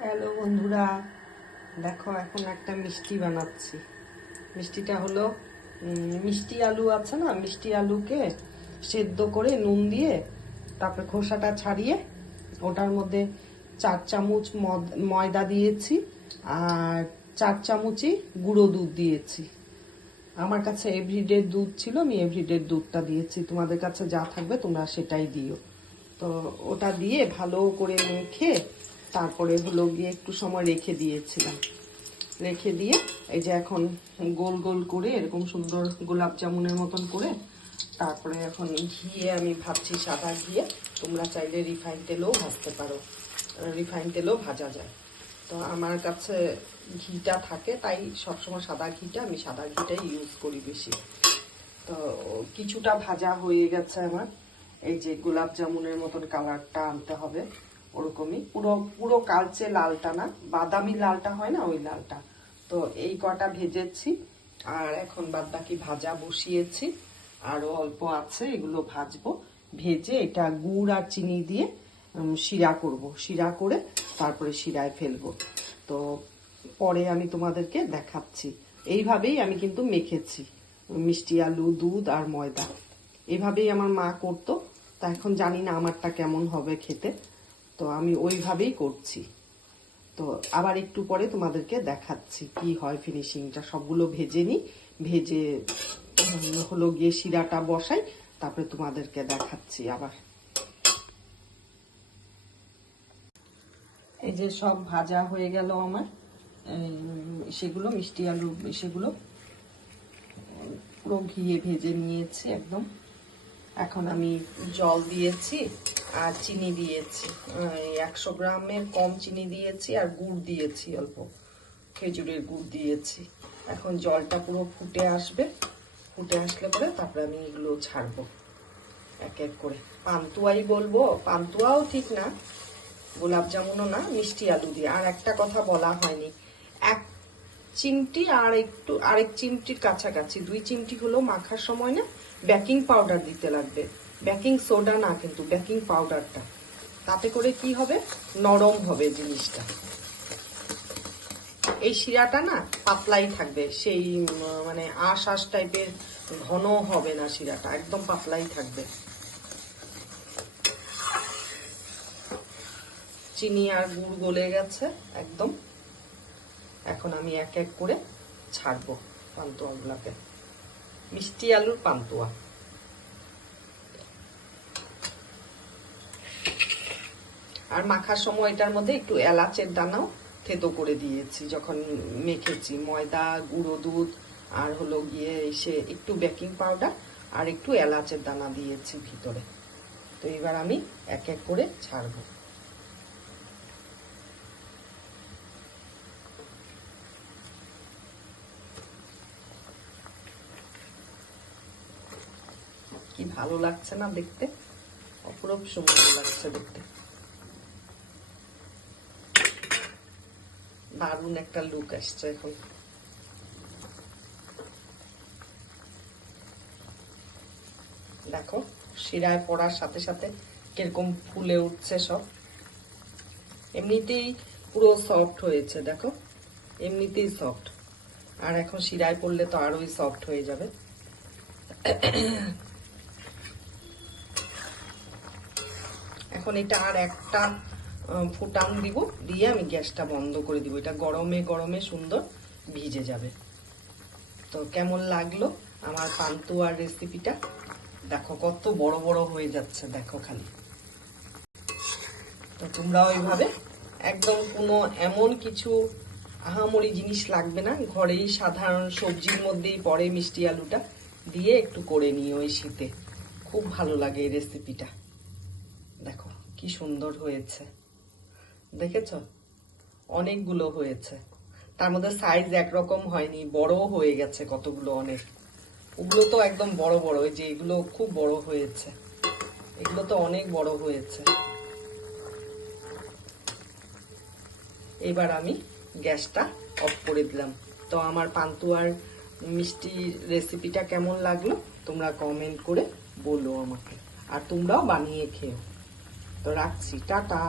Hello বন্ধুরা, দেখো এখন একটা মিষ্টি বানাচ্ছি। মিষ্টিটা হলো মিষ্টি আলু আছে না, মিষ্টি আলুকে সেদ্ধ করে নুন দিয়ে তারপরে খোসাটা ছাড়িয়ে ওটার মধ্যে চার চামচ ময়দা দিয়েছি আর চার চামচই গুঁড়ো দুধ দিয়েছি। আমার কাছে এভরিডে দুধ ছিল, আমি এভরিডে দুধটা দিয়েছি। তোমাদের কাছে যা থাকবে তোমরা সেটাই দিও। তো ওটা দিয়ে ভালো করে মেখে তারপরে হলো গিয়ে একটু সময় রেখে দিয়েছিলাম। রেখে দিয়ে এই যে এখন গোল গোল করে এরকম সুন্দর গোলাপ জামুনের মতন করে তারপরে এখন ঘিয়ে আমি ভাবছি সাদা ঘিয়ে তোমরা চাইলে রিফাইন তেলেও ভাজতে পারো। রিফাইন তেলেও ভাজা যায়। তো আমার কাছে ঘিটা থাকে, তাই সবসময় সাদা ঘিটা আমি সাদা ঘিটাই ইউজ করি বেশি। তো কিছুটা ভাজা হয়ে গেছে আমার। এই যে গোলাপ জামুনের মতন কালারটা আনতে হবে। ওরকমই। পুরো পুরো কালচে লালটা না, বাদামি লালটা হয় না, ওই লালটা। তো এই কটা ভেজেছি, আর এখন বাদ বাকি ভাজা বসিয়েছি, আরও অল্প আছে, এগুলো ভাজবো। ভেজে এটা গুড় আর চিনি দিয়ে শিরা করব। শিরা করে তারপরে শিরায় ফেলব। তো পরে আমি তোমাদেরকে দেখাচ্ছি। এইভাবেই আমি কিন্তু মেখেছি, মিষ্টি আলু, দুধ আর ময়দা। এভাবেই আমার মা করতো। তা এখন জানি না আমারটা কেমন হবে খেতে। তো আমি ওইভাবেই করছি। তো আবার একটু পরে তোমাদেরকে দেখাচ্ছি কি হয় ফিনিশিংটা সবগুলো ভেজে নিই। ভেজে হলো গিয়ে শিরাটা বসাই, তারপরে তোমাদেরকে দেখাচ্ছি আবার। এই যে সব ভাজা হয়ে গেল আমার। সেগুলো মিষ্টি আলু, সেগুলো পুরো ঘিয়ে ভেজে নিয়েছি একদম। এখন আমি জল দিয়েছি আর চিনি দিয়েছি। একশো গ্রামের কম চিনি দিয়েছি আর গুড় দিয়েছি অল্প। খেজুরের গুড় দিয়েছি। এখন জলটা পুরো ফুটে আসবে। ফুটে আসলে পরে তারপরে আমি এগুলো ছাড়বো। এক এক করে। পান্তুয়াই বলব। পান্তুয়াও ঠিক না, গোলাপ জামুনও না, মিষ্টি আলু দিয়ে। আর একটা কথা বলা হয়নি। এক চিমটি আর একটু, আরেক চিমটির কাছাকাছি। দুই চিমটি হলো মাখার সময় না বেকিং পাউডার দিতে লাগবে। বেকিং সোডা না কিন্তু, বেকিং পাউডারটা। তাতে করে কি হবে? নরম হবে জিনিসটা। এই শিরাটা না পাতলাই থাকবে, সেই মানে আশ আশ টাইপের ঘন হবে না শিরাটা, একদম পাতলাই থাকবে। চিনি আর গুড় গলে গেছে একদম। এখন আমি এক এক করে ছাড়বো পান্তুয়াগুলাকে মিষ্টি আলুর পান্তুয়া। আর মাখার সময় এটার মধ্যে একটু এলাচের দানাও থেতো করে দিয়েছি, যখন মেখেছি। ময়দা, গুঁড়ো দুধ, আর হলো গিয়ে এসে একটু বেকিং পাউডার, আর একটু এলাচের দানা দিয়েছি ভিতরে। তো এবার আমি এক এক করে ছাড়বো। কি ভালো লাগছে না দেখতে? অপরূপ সুন্দর লাগছে দেখতে। দারুণ একটা লুক আসছে এখন। দেখো, শিরায় পড়ার সাথে সাথে কীরকম ফুলে উঠছে সব। এমনিতেই পুরো সফট হয়েছে, দেখো। এমনিতেই সফট আর এখন শিরায় পড়লে তো আরোই সফট হয়ে যাবে। এখন এটা আর একটা ফুটান দিব দিয়ে আমি গ্যাসটা বন্ধ করে দিব। এটা গরমে গরমে সুন্দর ভিজে যাবে। তো কেমন লাগল আমার পান্তুয়ার রেসিপিটা দেখো, কত বড় বড় হয়ে যাচ্ছে, দেখো খালি। তো তোমরাও এইভাবে একদম কোনো এমন কিছু আহামরি জিনিস লাগবে না, ঘরেই সাধারণ সবজির মধ্যেই পরে মিষ্টি আলুটা দিয়ে একটু করে নিই ওই শীতে। খুব ভালো লাগে এই রেসিপিটা দেখো। কি সুন্দর হয়েছে। দেখেছ? অনেকগুলো হয়েছে। তার মধ্যে সাইজ একরকম হয়নি বড় হয়ে গেছে কতগুলো অনেক। ওগুলো তো একদম বড় বড়, ওই যে এগুলো খুব বড় হয়েছে। এগুলো তো অনেক বড় হয়েছে। এবার আমি গ্যাসটা অফ করে দিলাম। তো আমার পান্তুয়ার মিষ্টি রেসিপিটা কেমন লাগল, তোমরা কমেন্ট করে বলো আমাকে। আর তোমরাও বানিয়ে খেও। তো রাখছি টাটা